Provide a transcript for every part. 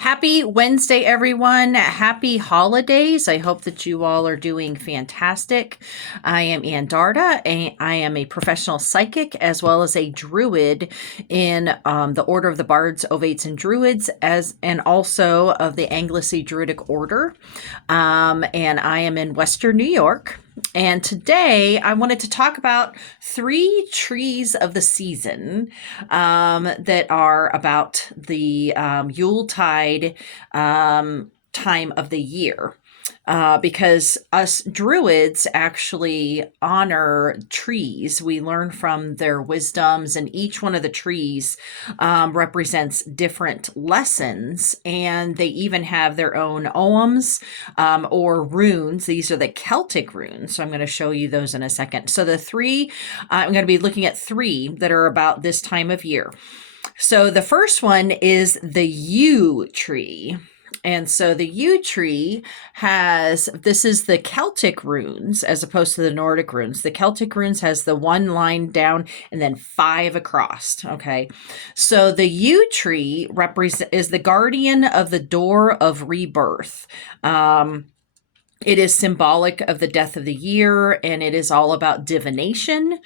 Happy Wednesday, everyone. Happy holidays. I hope that you all are doing fantastic. I am Ann Darda, and I am a professional psychic as well as a druid in the Order of the Bards, Ovates, and Druids, and also of the Anglican Druidic Order. And I am in Western New York. And today I wanted to talk about three trees of the season that are about the Yule-tide time of the year. Because us druids actually honor trees. We learn from their wisdoms, and each one of the trees represents different lessons, and they even have their own oghams or runes. These are the Celtic runes, so I'm going to show you those in a second. So the three, I'm going to be looking at three that are about this time of year. So the first one is the yew tree. And so the yew tree this is the Celtic runes as opposed to the Nordic runes. The Celtic runes has the one line down and then 5 across. Okay. So the yew tree is the guardian of the door of rebirth. It is symbolic of the death of the year, and it is all about divination.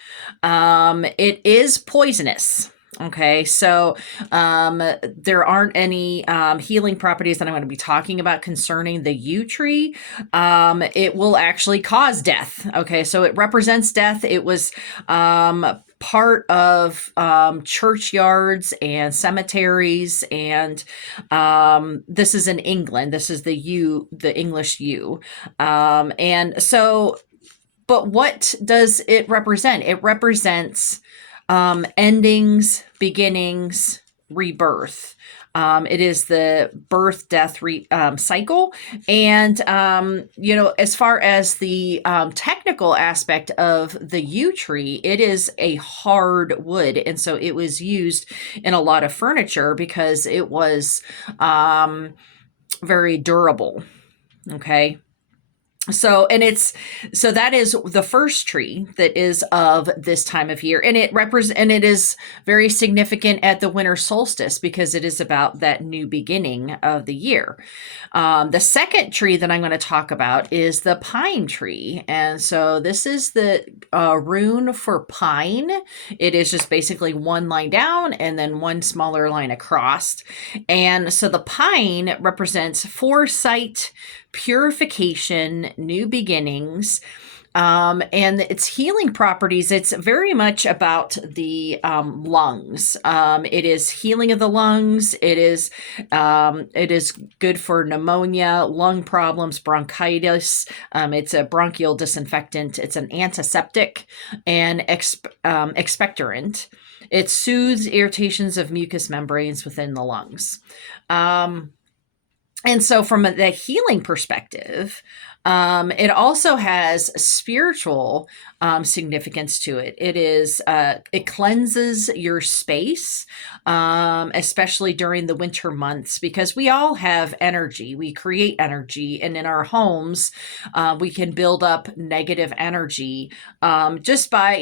It is poisonous. Okay, so there aren't any healing properties that I'm going to be talking about concerning the yew tree. It will actually cause death. Okay, so it represents death. It was part of churchyards and cemeteries, and this is in England. This is the English yew. And so, but what does it represent? It represents endings, beginnings, rebirth. It is the birth, death, cycle. And, as far as the technical aspect of the yew tree, it is a hard wood. And so it was used in a lot of furniture because it was very durable. Okay. So that is the first tree that is of this time of year, and it is very significant at the winter solstice because it is about that new beginning of the year. The second tree that I'm going to talk about is the pine tree, and so this is the rune for pine. It is just basically one line down and then one smaller line across, and so the pine represents foresight, purification, new beginnings, and its healing properties. It's very much about the lungs. It is healing of the lungs. It is good for pneumonia, lung problems, bronchitis. It's a bronchial disinfectant. It's an antiseptic and expectorant. It soothes irritations of mucous membranes within the lungs. And so from the healing perspective, it also has spiritual significance to it. It cleanses your space, especially during the winter months, because we all have energy. We create energy, and in our homes, we can build up negative energy just by,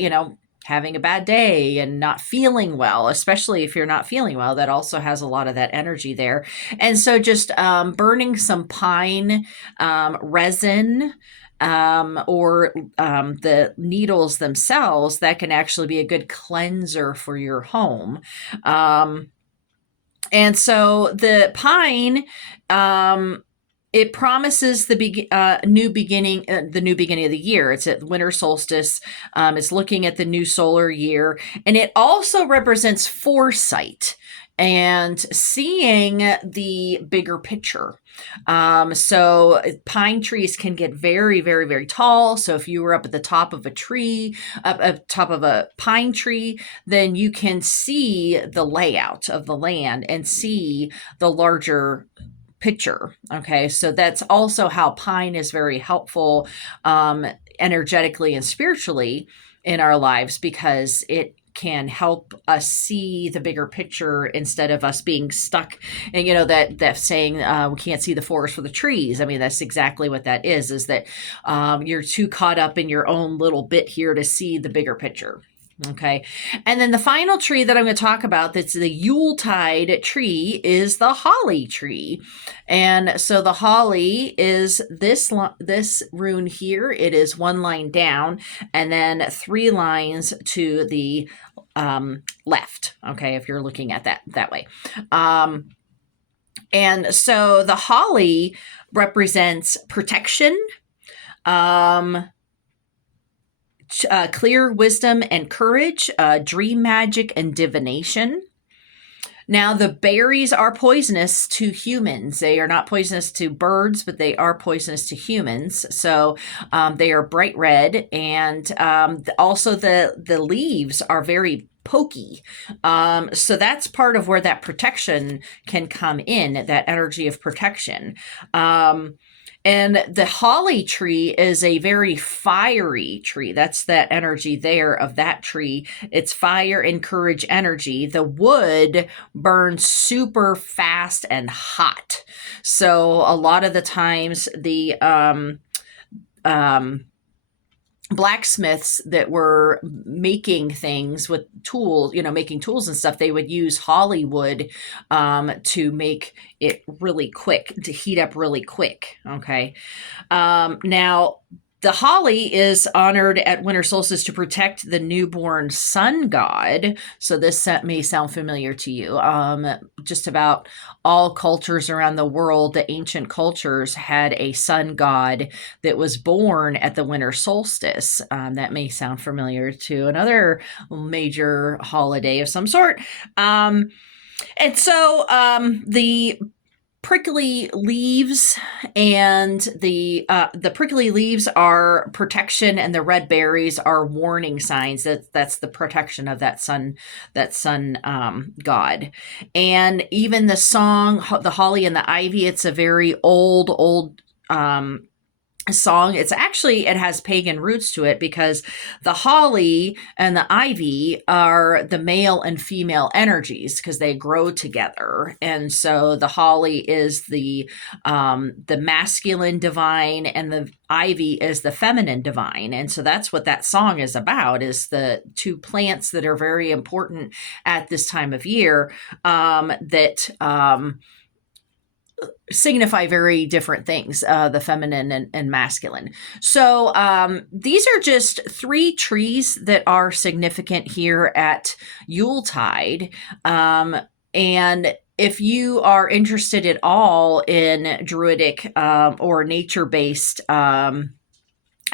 having a bad day and not feeling well, especially if you're not feeling well, that also has a lot of that energy there. And so just burning some pine resin or the needles themselves, that can actually be a good cleanser for your home. And so the pine, it promises the new beginning of the year. It's at winter solstice. It's looking at the new solar year, and it also represents foresight and seeing the bigger picture. So pine trees can get very, very, very tall. So if you were up at the top of a tree, up at top of a pine tree, then you can see the layout of the land and see the larger picture. Okay, so that's also how pine is very helpful energetically and spiritually in our lives, because it can help us see the bigger picture instead of us being stuck. And that saying, we can't see the forest for the trees. I mean, that's exactly what that is that you're too caught up in your own little bit here to see the bigger picture. Okay. And then the final tree that I'm going to talk about that's the Yuletide tree is the holly tree. And so the holly is this rune here. It is one line down and then 3 lines to the left. Okay, if you're looking at that way. And so the holly represents protection, clear wisdom and courage, dream magic and divination. Now, the berries are poisonous to humans. They are not poisonous to birds, but they are poisonous to humans. So they are bright red, and also the leaves are very pokey. So that's part of where that protection can come in, that energy of protection. And the holly tree is a very fiery tree. That's that energy there of that tree. It's fire and courage energy. The wood burns super fast and hot. So a lot of the times the blacksmiths that were making things with tools, making tools and stuff, they would use Hollywood to make it really quick, to heat up really quick. Okay. Now, the holly is honored at winter solstice to protect the newborn sun god. So this may sound familiar to you. Just about all cultures around the world, the ancient cultures had a sun god that was born at the winter solstice. That may sound familiar to another major holiday of some sort. And so the prickly leaves and the prickly leaves are protection, and the red berries are warning signs. That's the protection of that sun god. And even the song, the holly and the ivy, it's a very old song. It has pagan roots to it, because the holly and the ivy are the male and female energies because they grow together. And so the holly is the masculine divine, and the ivy is the feminine divine. And so that's what that song is about, is the two plants that are very important at this time of year, that signify very different things, the feminine and masculine. So these are just 3 trees that are significant here at Yuletide. And if you are interested at all in Druidic or nature-based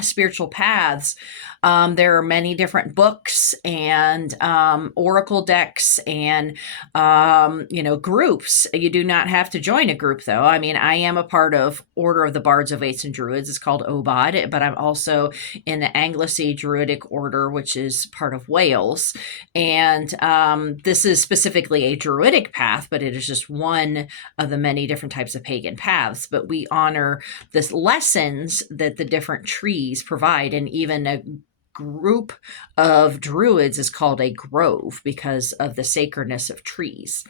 spiritual paths, there are many different books and oracle decks and groups. You do not have to join a group, though. I mean, I am a part of Order of the Bards, Ovates, and Druids. It's called OBOD, but I'm also in the Anglice Druidic Order, which is part of Wales. And this is specifically a Druidic path, but it is just one of the many different types of pagan paths. But we honor the lessons that the different trees provide, and even a group of druids is called a grove because of the sacredness of trees.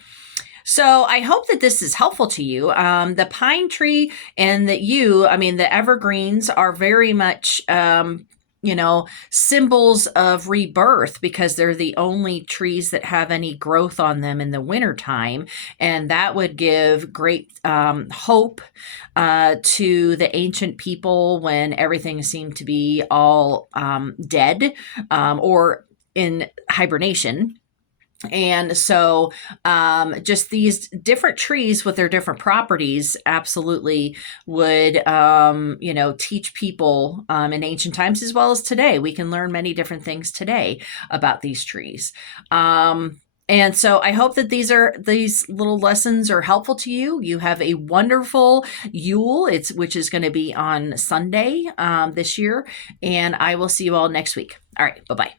So I hope that this is helpful to you. The pine tree and the evergreens are very much symbols of rebirth, because they're the only trees that have any growth on them in the wintertime. And that would give great hope to the ancient people when everything seemed to be all dead or in hibernation. And so just these different trees with their different properties absolutely would, teach people in ancient times as well as today. We can learn many different things today about these trees. And so I hope that these little lessons are helpful to you. You have a wonderful Yule, which is going to be on Sunday this year. And I will see you all next week. All right. Bye-bye.